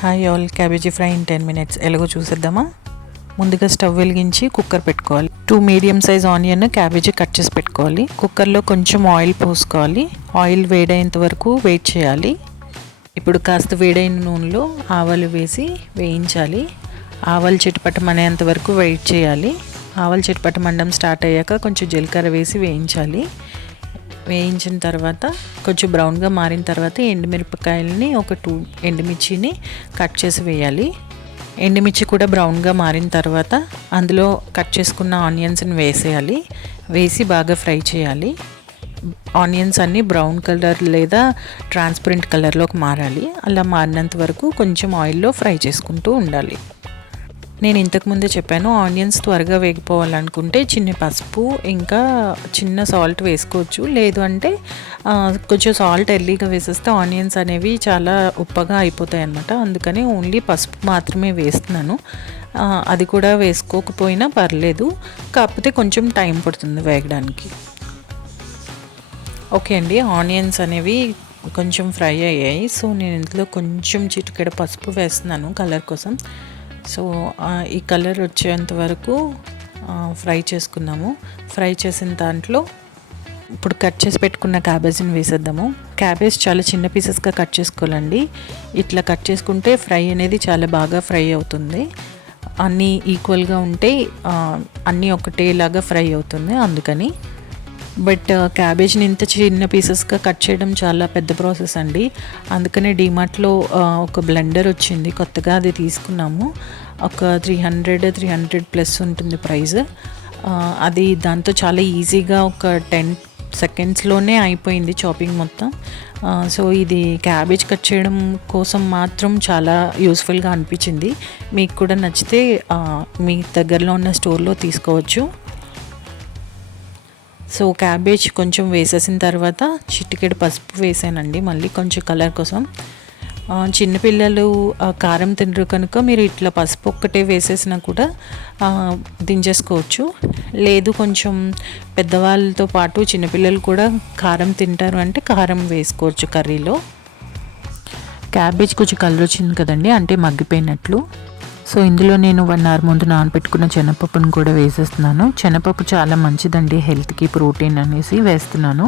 Hi all, cabbage fry in 10 minutes ఎలాగో చూసేద్దామా. ముందుగా స్టవ్ వెలిగించి కుక్కర్ పెట్టుకోవాలి. 2 medium size onion, cabbage cut చేసి పెట్టుకోవాలి. కుక్కర్లో కొంచెం ఆయిల్ పోసుకోవాలి. ఆయిల్ వేడైనంత వరకు వెయిట్ చేయాలి. ఇప్పుడు కాస్త వేడైన నూనెలో ఆవాలు వేసి వేయించాలి. ఆవాలు చిటపటమనేంత వరకు వెయిట్ చేయాలి. ఆవాలు చిటపటమనడం స్టార్ట్ అయ్యాక కొంచెం జీలకర్ర వేసి వేయించాలి. వేయించిన తర్వాత కొంచెం బ్రౌన్గా మారిన తర్వాత ఎండుమిరపకాయలని ఒక 2 ఎండుమిర్చిని కట్ చేసి వేయాలి. ఎండుమిర్చి కూడా బ్రౌన్గా మారిన తర్వాత అందులో కట్ చేసుకున్న ఆనియన్స్ని వేసేయాలి. వేసి బాగా ఫ్రై చేయాలి. ఆనియన్స్ అన్నీ బ్రౌన్ కలర్ లేదా ట్రాన్స్పరెంట్ కలర్లోకి మారాలి. అలా మారినంత వరకు కొంచెం ఆయిల్లో ఫ్రై చేసుకుంటూ ఉండాలి. నేను ఇంతకుముందే చెప్పాను, ఆనియన్స్ త్వరగా వేగిపోవాలనుకుంటే చిన్న పసుపు ఇంకా చిన్న సాల్ట్ వేసుకోవచ్చు. లేదు అంటే కొంచెం సాల్ట్ ఎర్లీగా వేసేస్తే ఆనియన్స్ అనేవి చాలా ఉప్పగా అయిపోతాయి అన్నమాట. అందుకని ఓన్లీ పసుపు మాత్రమే వేస్తున్నాను. అది కూడా వేసుకోకపోయినా పర్లేదు, కాకపోతే కొంచెం టైం పడుతుంది వేగడానికి. ఓకే అండి, ఆనియన్స్ అనేవి కొంచెం ఫ్రై అయ్యాయి. సో నేను ఇందులో కొంచెం చిటికెడ పసుపు వేస్తున్నాను కలర్ కోసం. సో ఈ కలర్ వచ్చేంత వరకు ఫ్రై చేసుకున్నాము. ఫ్రై చేసిన దాంట్లో ఇప్పుడు కట్ చేసి పెట్టుకున్న క్యాబేజీని వేసేద్దాము. క్యాబేజ్ చాలా చిన్న పీసెస్గా కట్ చేసుకోవాలండి. ఇట్లా కట్ చేసుకుంటే ఫ్రై అనేది చాలా బాగా ఫ్రై అవుతుంది. అన్నీ ఈక్వల్గా ఉంటే అన్నీ ఒకటేలాగా ఫ్రై అవుతుంది. అందుకని బట్ క్యాబేజ్ని ఇంత చిన్న పీసెస్గా కట్ చేయడం చాలా పెద్ద ప్రాసెస్ అండి. అందుకనే డీమార్ట్లో ఒక బ్లెండర్ వచ్చింది కొత్తగా, అది తీసుకున్నాము. ఒక 300 ప్లస్ ఉంటుంది ప్రైస్. అది దాంతో చాలా ఈజీగా ఒక 10 secondsలోనే అయిపోయింది చాపింగ్ మొత్తం. సో ఇది క్యాబేజ్ కట్ చేయడం కోసం మాత్రం చాలా యూస్ఫుల్గా అనిపించింది. మీకు కూడా నచ్చితే మీ దగ్గరలో ఉన్న స్టోర్లో తీసుకోవచ్చు. సో క్యాబేజ్ కొంచెం వేసేసిన తర్వాత చిటికెడు పసుపు వేసానండి, మళ్ళీ కొంచెం కలర్ కోసం. చిన్నపిల్లలు కారం తినరు కనుక మీరు ఇట్లా పసుపు ఒక్కటే వేసేసినా కూడా దించేసుకోవచ్చు. లేదు కొంచెం పెద్దవాళ్ళతో పాటు చిన్నపిల్లలు కూడా కారం తింటారు అంటే కారం వేసుకోవచ్చు కర్రీలో. క్యాబేజ్ కొంచెం కలర్ వచ్చింది కదండి, అంటే మగ్గిపోయినట్లు. సో ఇందులో నేను 1 hour ముందు నానబెట్టుకున్న శనగపప్పును కూడా వేసేస్తున్నాను. శనగపప్పు చాలా మంచిదండి హెల్త్కి, ప్రోటీన్ అనేసి వేస్తున్నాను.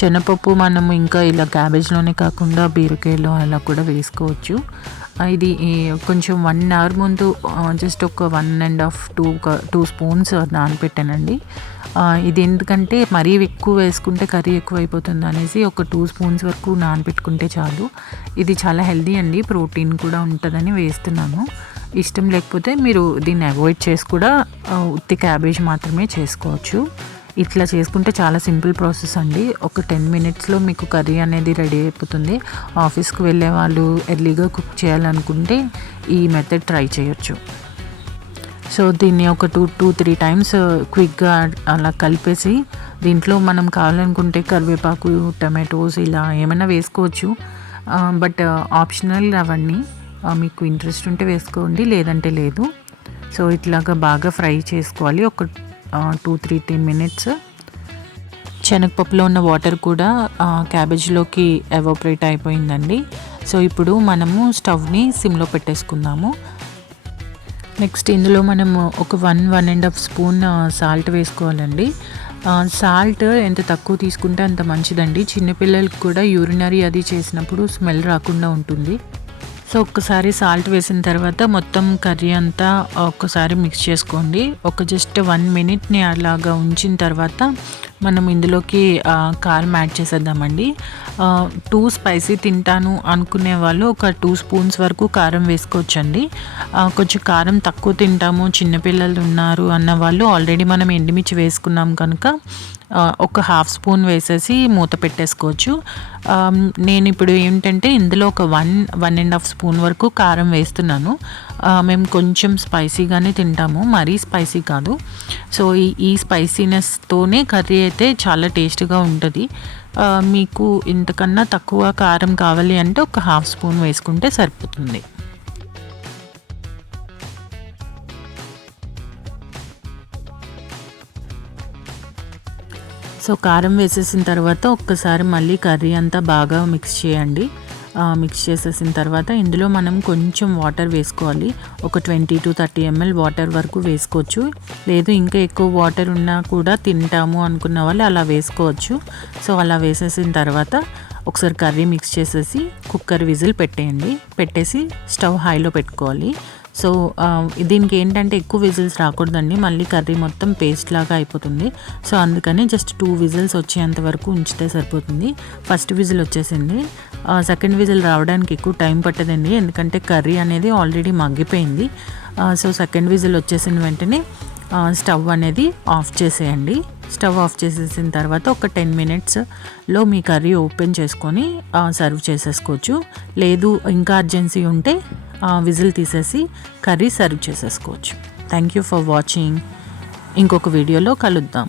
శనగపప్పు మనము ఇంకా ఇలా క్యాబేజ్లోనే కాకుండా బీరకాయలో అలా కూడా వేసుకోవచ్చు. ఇది కొంచెం 1 hour ముందు జస్ట్ ఒక 1.5-2 spoons నానబెట్టానండి. ఇది ఎందుకంటే మరీ ఎక్కువ వేసుకుంటే కర్రీ ఎక్కువ అయిపోతుంది అనేసి ఒక 2 spoons వరకు నానబెట్టుకుంటే చాలు. ఇది చాలా హెల్దీ అండి, ప్రోటీన్ కూడా ఉంటుందని వేస్తున్నాను. ఇష్టం లేకపోతే మీరు దీన్ని అవాయిడ్ చేసి కూడా ఉత్తి క్యాబేజ్ మాత్రమే చేసుకోవచ్చు. ఇట్లా చేసుకుంటే చాలా సింపుల్ ప్రాసెస్ అండి. ఒక 10 minutesలో మీకు కర్రీ అనేది రెడీ అయిపోతుంది. ఆఫీస్కి వెళ్ళే వాళ్ళు ఎర్లీగా కుక్ చేయాలనుకుంటే ఈ మెథడ్ ట్రై చేయొచ్చు. సో దీన్ని ఒక 2-3 times క్విక్గా అలా కలిపేసి దీంట్లో మనం కావాలనుకుంటే కరివేపాకు, టమాటోస్ ఇలా ఏమైనా వేసుకోవచ్చు. బట్ ఆప్షనల్ అవన్నీ, మీకు ఇంట్రెస్ట్ ఉంటే వేసుకోండి, లేదంటే లేదు. సో ఇట్లాగా బాగా ఫ్రై చేసుకోవాలి ఒక 2-3 minutes. శనగపప్పులో ఉన్న వాటర్ కూడా క్యాబేజ్లోకి ఎవాపరేట్ అయిపోయిందండి. సో ఇప్పుడు మనము స్టవ్ని సిమ్లో పెట్టేసుకుందాము. నెక్స్ట్ ఇందులో మనము ఒక 1-1.5 spoon సాల్ట్ వేసుకోవాలండి. సాల్ట్ ఎంత తక్కువ తీసుకుంటే అంత మంచిదండి. చిన్నపిల్లలకి కూడా యూరినరీ అది చేసినప్పుడు స్మెల్ రాకుండా ఉంటుంది. సో ఒక్కసారి సాల్ట్ వేసిన తర్వాత మొత్తం కర్రీ అంతా ఒక్కసారి మిక్స్ చేసుకోండి. ఒక జస్ట్ 1 minute అలాగా ఉంచిన తర్వాత మనం ఇందులోకి కారం యాడ్ చేసేద్దామండి. 2 spicy తింటాను అనుకునే వాళ్ళు ఒక 2 spoons వరకు కారం వేసుకోవచ్చండి. కొంచెం కారం తక్కువ తింటాము, చిన్నపిల్లలు ఉన్నారు అన్న వాళ్ళు ఆల్రెడీ మనం ఎండుమిర్చి వేసుకున్నాం కనుక ఒక 1/2 spoon వేసేసి మూత పెట్టేసుకోవచ్చు. నేను ఇప్పుడు ఏంటంటే ఇందులో ఒక 1-1.5 spoon వరకు కారం వేస్తున్నాను. మేము కొంచెం స్పైసీగానే తింటాము, మరీ స్పైసీ కాదు. సో ఈ స్పైసీనెస్తోనే కర్రీ అయితే చాలా టేస్ట్గా ఉంటుంది. మీకు ఇంతకన్నా తక్కువ కారం కావాలి అంటే ఒక 1/2 spoon వేసుకుంటే సరిపోతుంది. సో కారం వేసేసిన తర్వాత ఒక్కసారి మళ్ళీ కర్రీ అంతా బాగా మిక్స్ చేయండి. మిక్స్ చేసేసిన తర్వాత ఇందులో మనం కొంచెం వాటర్ వేసుకోవాలి. ఒక 20 to 30 ml వాటర్ వరకు వేసుకోవచ్చు. లేదు ఇంకా ఎక్కువ వాటర్ ఉన్నా కూడా తింటాము అనుకున్న వాళ్ళు అలా వేసుకోవచ్చు. సో అలా వేసేసిన తర్వాత ఒకసారి కర్రీ మిక్స్ చేసేసి కుక్కర్ విజిల్ పెట్టేయండి. పెట్టేసి స్టవ్ హైలో పెట్టుకోవాలి. సో దీనికి ఏంటంటే ఎక్కువ విజిల్స్ రాకూడదండి, మళ్ళీ కర్రీ మొత్తం పేస్ట్ లాగా అయిపోతుంది. సో అందుకని జస్ట్ 2 విజిల్స్ వచ్చేంత వరకు ఉంచితే సరిపోతుంది. ఫస్ట్ విజిల్ వచ్చేసింది. సెకండ్ విజిల్ రావడానికి ఎక్కువ టైం పట్టదండి, ఎందుకంటే కర్రీ అనేది ఆల్రెడీ మగ్గిపోయింది. సో సెకండ్ విజిల్ వచ్చేసిన వెంటనే స్టవ్ అనేది ఆఫ్ చేసేయండి. స్టవ్ ఆఫ్ చేసేసిన తర్వాత ఒక 10 minutesలో మీ కర్రీ ఓపెన్ చేసుకొని సర్వ్ చేసేసుకోవచ్చు. లేదు ఇంకా అర్జెన్సీ ఉంటే విజిల్ తీసేసి కర్రీ సర్వ్ చేసేసుకోవచ్చు. Thank you for watching. ఇంకొక వీడియోలో కలుద్దాం.